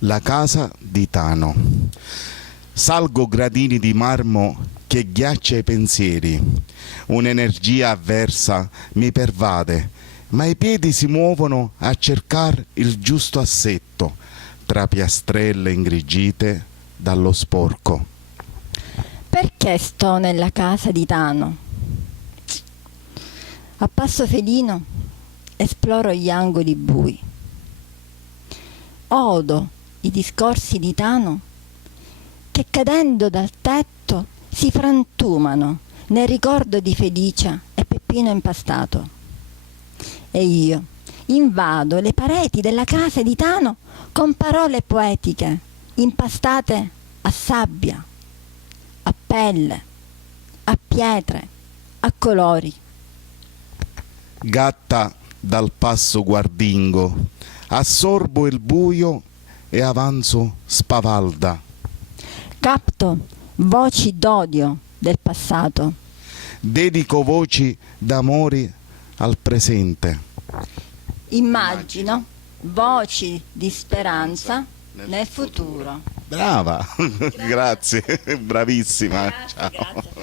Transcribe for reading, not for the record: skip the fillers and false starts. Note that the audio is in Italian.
La casa di Tano. Salgo gradini di marmo che ghiaccia i pensieri. Un'energia avversa mi pervade, ma i piedi si muovono a cercar il giusto assetto tra piastrelle ingrigite dallo sporco. Perché sto nella casa di Tano? A passo felino esploro gli angoli bui. Odo i discorsi di Tano che cadendo dal tetto si frantumano nel ricordo di Felicia e Peppino impastato. E io invado le pareti della casa di Tano con parole poetiche impastate a sabbia, a pelle, a pietre, a colori. Gatta dal passo guardingo, assorbo il buio e avanzo spavalda. Capto voci d'odio del passato. Dedico voci d'amore al presente. Immagino voci di speranza nel futuro. Brava, grazie, bravissima. Grazie, Ciao. grazie.